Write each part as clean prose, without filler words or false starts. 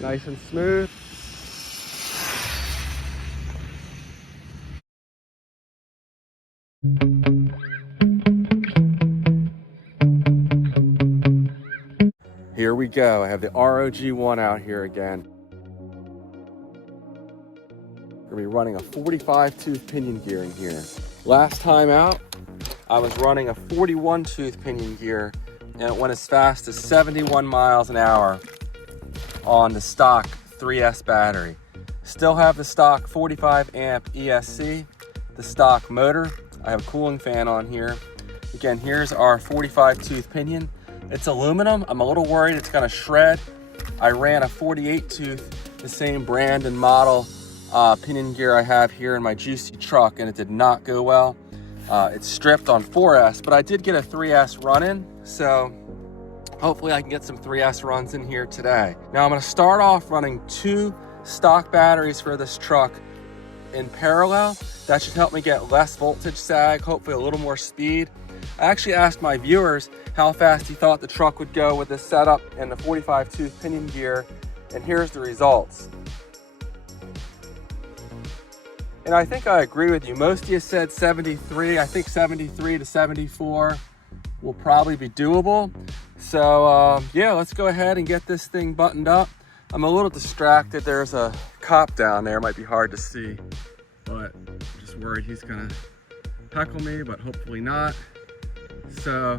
Nice and smooth. Here we go. I have the ROG1 out here again. We're gonna be running a 45 tooth pinion gear in here. Last time out, I was running a 41 tooth pinion gear and it went as fast as 71 miles an hour on the stock 3S battery. Still have the stock 45 amp ESC, the stock motor. I have a cooling fan on here. Again, here's our 45 tooth pinion. It's aluminum. I'm a little worried it's gonna shred. I ran a 48 tooth, the same brand and model pinion gear I have here in my juicy truck, and it did not go well. It's stripped on 4S, but I did get a 3S run in, so hopefully I can get some 3S runs in here today. Now I'm gonna start off running 2 stock batteries for this truck in parallel. That should help me get less voltage sag, hopefully a little more speed. I actually asked my viewers how fast he thought the truck would go with this setup and the 45 tooth pinion gear, and here's the results. And I think I agree with you. Most of you said 73. I think 73 to 74 will probably be doable. So yeah, let's go ahead and get this thing buttoned up. I'm a little distracted. There's a cop down there, might be hard to see, but I'm just worried he's gonna heckle me, but hopefully not. So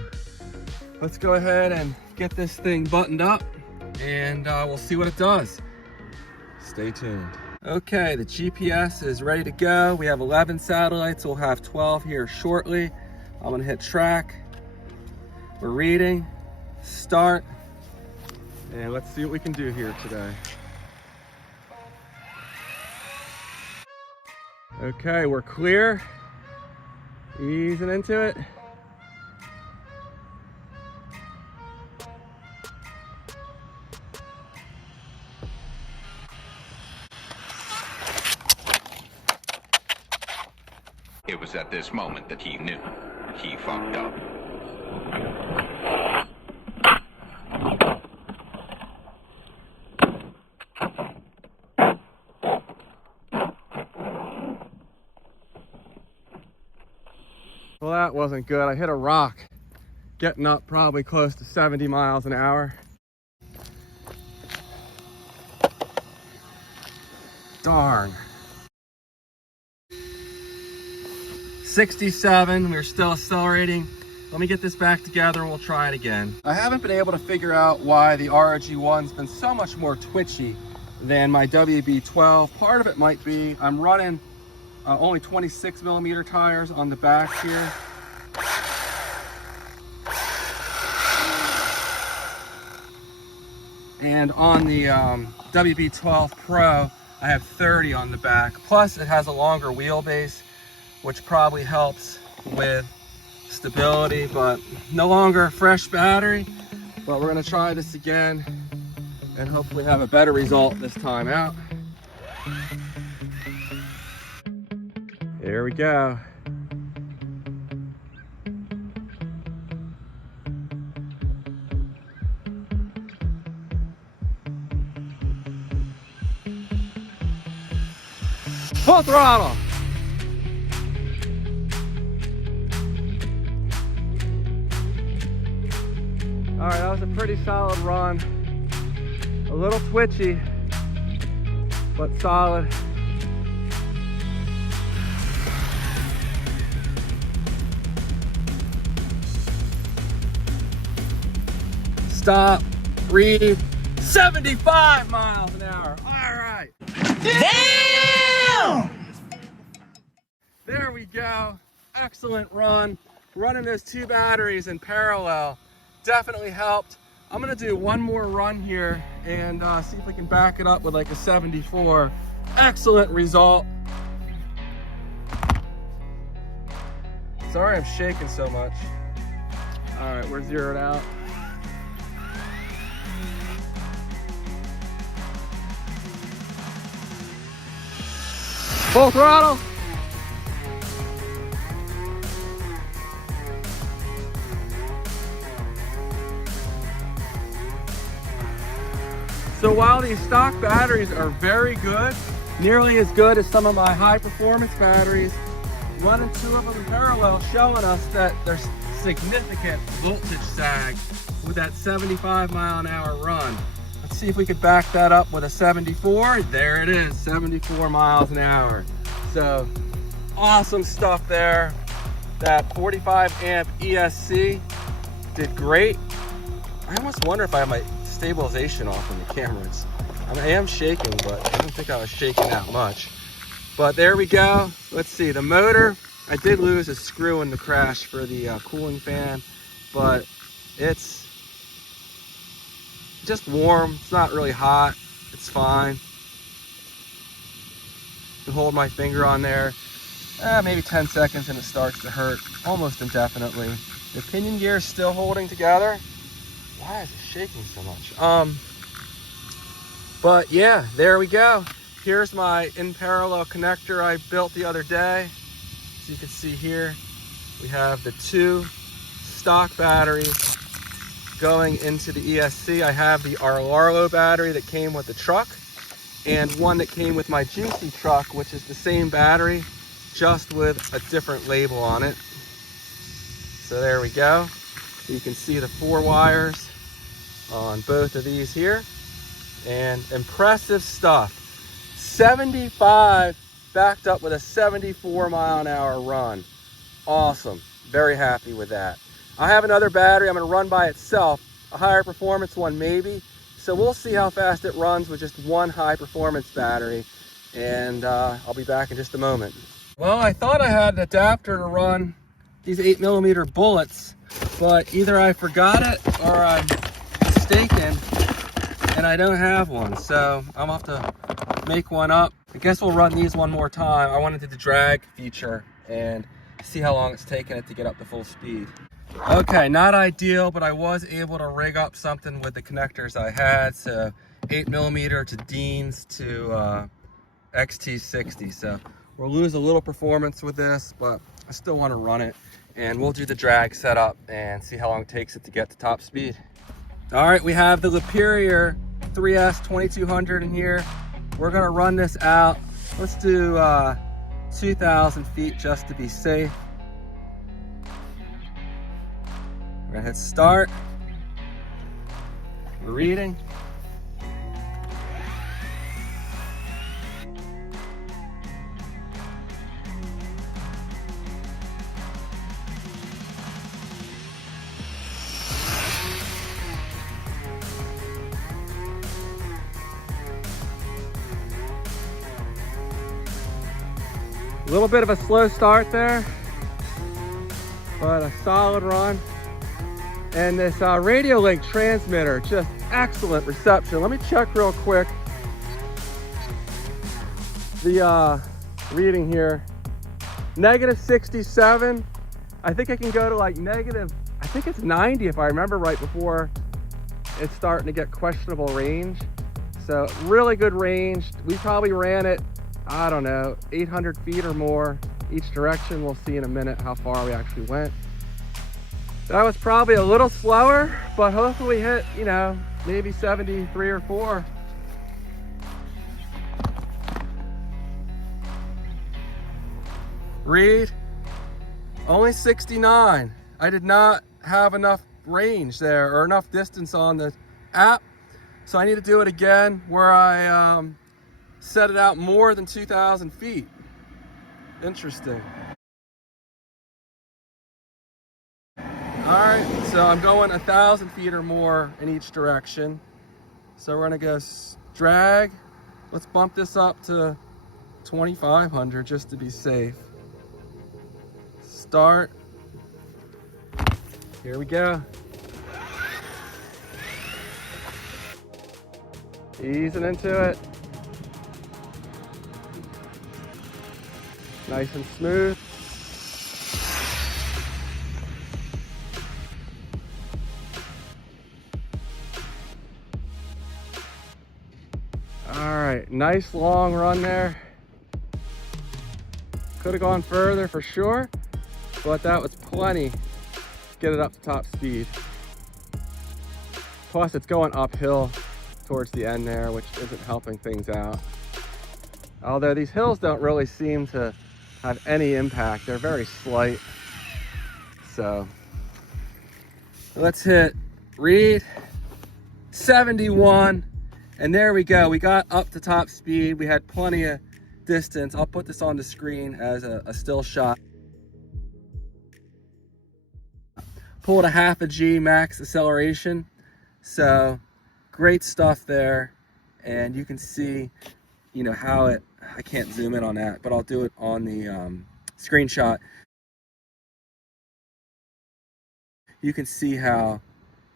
let's go ahead and get this thing buttoned up and we'll see what it does. Stay tuned. Okay, the GPS is ready to go. We have 11 satellites. We'll have 12 here shortly. I'm gonna hit track. We're reading, start, and let's see what we can do here today. Okay, we're clear. Easing into it. It was at this moment that he knew he fucked up. Well, that wasn't good. I hit a rock getting up probably close to 70 miles an hour. Darn. 67, we're still accelerating. Let me get this back together and we'll try it again. I haven't been able to figure out why the ROG1's been so much more twitchy than my WB12. Part of it might be I'm running only 26 millimeter tires on the back here. And on the WB12 Pro, I have 30 on the back. Plus it has a longer wheelbase, which probably helps with stability, but no longer a fresh battery. But we're gonna try this again and hopefully have a better result this time out. Here we go. Full throttle. All right, that was a pretty solid run. A little twitchy, but solid. Stop, breathe. 75 miles an hour. All right. Damn! There we go. Excellent run. Running those 2 batteries in parallel definitely helped. I'm gonna do one more run here and see if we can back it up with like a 74. Excellent result. Sorry I'm shaking so much. All right, we're zeroed out. Full throttle. So while these stock batteries are very good, nearly as good as some of my high performance batteries, running two of them in parallel showing us that there's significant voltage sag with that 75 mile an hour run. Let's see if we could back that up with a 74. There it is, 74 miles an hour. So awesome stuff there. That 45 amp ESC did great. I almost wonder if I have my stabilization off in the cameras. I mean, I am shaking, but I don't think I was shaking that much. But there we go. Let's see, the motor, I did lose a screw in the crash for the cooling fan, but it's just warm. It's not really hot. It's fine. You can hold my finger on there. Maybe 10 seconds and it starts to hurt almost indefinitely. The pinion gear is still holding together. Why is it shaking so much? But yeah, there we go. Here's my in parallel connector I built the other day. As you can see here, we have the two stock batteries going into the ESC. I have the Rlaarlo battery that came with the truck and one that came with my Juicy truck, which is the same battery, just with a different label on it. So there we go. You can see the 4 wires on both of these here, and impressive stuff. 75 backed up with a 74 mile an hour run. Awesome, very happy with that. I have another battery I'm gonna run by itself, a higher performance one maybe. So we'll see how fast it runs with just one high performance battery, and I'll be back in just a moment. Well, I thought I had an adapter to run these 8mm bullets, but either I forgot it or I'm mistaken and I don't have one. So I'm gonna have to make one up. I guess we'll run these one more time. I wanted to do the drag feature and see how long it's taking it to get up to full speed. Okay, not ideal, but I was able to rig up something with the connectors I had. So 8mm to Dean's to XT60. So we'll lose a little performance with this, but I still want to run it. And we'll do the drag setup and see how long it takes it to get to top speed. All right, we have the Superior 3S 2200 in here. We're gonna run this out. Let's do 2,000 feet just to be safe. We're gonna hit start. We're reading. A little bit of a slow start there, but a solid run. And this RadioLink transmitter, just excellent reception. Let me check real quick the reading here. -67. I think I can go to like negative, I think it's 90 if I remember right, before it's starting to get questionable range. So really good range. We probably ran it, I don't know, 800 feet or more each direction. We'll see in a minute how far we actually went. That was probably a little slower, but hopefully we hit, you know, maybe 73 or 4. Read, only 69. I did not have enough range there or enough distance on the app. So I need to do it again where I set it out more than 2,000 feet. Interesting. All right, so I'm going 1,000 feet or more in each direction. So we're gonna go drag. Let's bump this up to 2,500 just to be safe. Start. Here we go. Easing into it. Nice and smooth. All right, nice long run there. Could have gone further for sure, but that was plenty to get it up to top speed. Plus it's going uphill towards the end there, which isn't helping things out. Although these hills don't really seem to have any impact. They're very slight. So let's hit read 71. And there we go. We got up to top speed. We had plenty of distance. I'll put this on the screen as a still shot. Pulled a half a G max acceleration. So great stuff there. And you can see, you know, how it, I can't zoom in on that, but I'll do it on the screenshot. You can see how,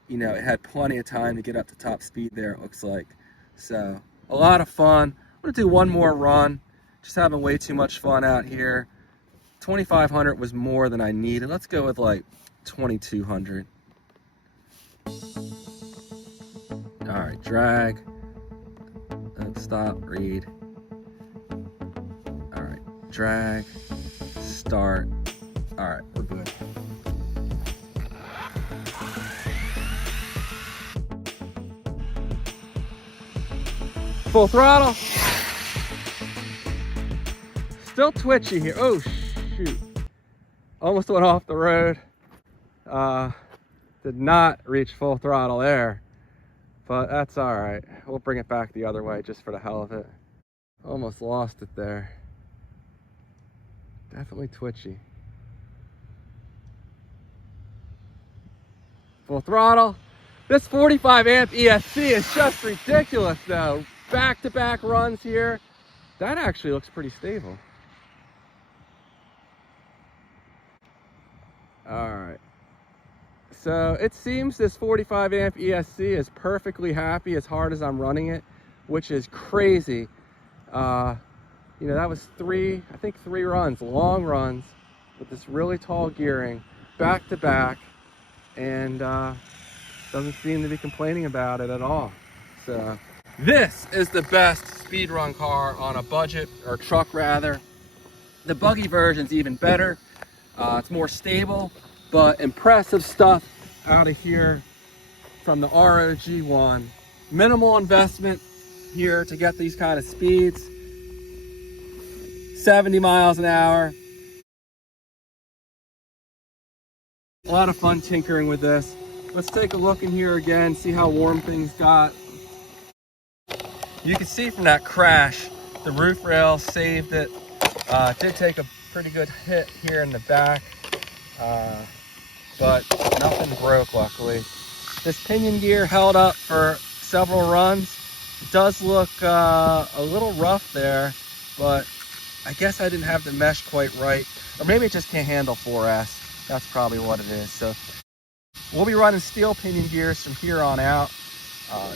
you know, it had plenty of time to get up to top speed there, it looks like. So a lot of fun. I'm gonna do one more run. Just having way too much fun out here. 2,500 was more than I needed. Let's go with like 2,200. All right, drag. Stop, read. All right, drag, start. All right, we're good. Full throttle. Still twitchy here. Oh shoot. Almost went off the road. Did not reach full throttle there, but that's all right. We'll bring it back the other way just for the hell of it. Almost lost it there. Definitely twitchy. Full throttle. This 45 amp ESC is just ridiculous though. Back-to-back runs here. That actually looks pretty stable. All right. So it seems this 45 amp ESC is perfectly happy as hard as I'm running it, which is crazy. You know, that was three runs, long runs with this really tall gearing, back to back, and doesn't seem to be complaining about it at all. So this is the best speedrun car on a budget, or truck rather. The buggy version's even better. It's more stable, but impressive stuff out of here from the ROG1. Minimal investment here to get these kind of speeds. 70 miles an hour. A lot of fun tinkering with this. Let's take a look in here again, see how warm things got. You can see from that crash, the roof rail saved it. Did take a pretty good hit here in the back, but nothing broke, luckily. This pinion gear held up for several runs. It does look a little rough there, but I guess I didn't have the mesh quite right, or maybe it just can't handle 4S. That's probably what it is. So we'll be running steel pinion gears from here on out.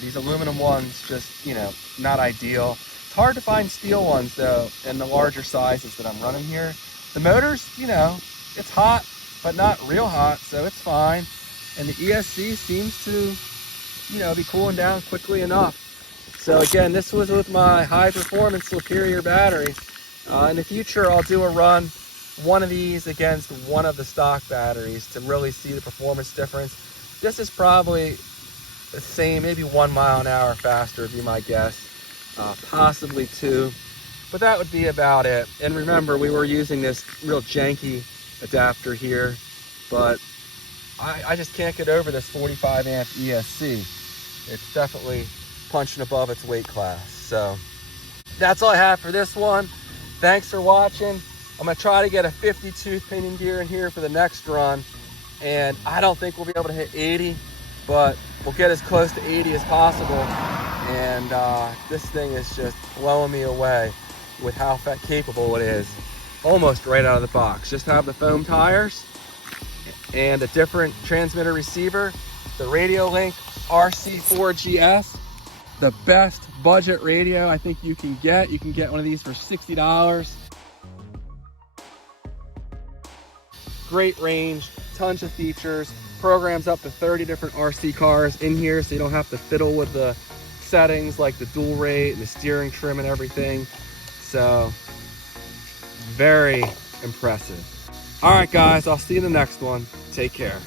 These aluminum ones just, you know, not ideal. It's hard to find steel ones though in the larger sizes that I'm running here. The motors, you know, it's hot, but not real hot, so it's fine. And the ESC seems to, you know, be cooling down quickly enough. So again, this was with my high performance Superior batteries. In the future, I'll do a run, one of these against one of the stock batteries to really see the performance difference. This is probably the same, maybe 1 mile an hour faster would be my guess, possibly 2, but that would be about it. And remember, we were using this real janky adapter here, but I just can't get over this 45 amp ESC. It's definitely punching above its weight class. So that's all I have for this one. Thanks for watching. I'm gonna try to get a 50 pinion gear in here for the next run, and I don't think we'll be able to hit 80, but we'll get as close to 80 as possible. And this thing is just blowing me away with how capable it is. Almost right out of the box. Just have the foam tires and a different transmitter receiver, the RadioLink RC4GS, the best budget radio I think you can get. You can get one of these for $60. Great range, tons of features, programs up to 30 different RC cars in here, so you don't have to fiddle with the settings like the dual rate and the steering trim and everything. So very impressive. All right guys, I'll see you in the next one. Take care.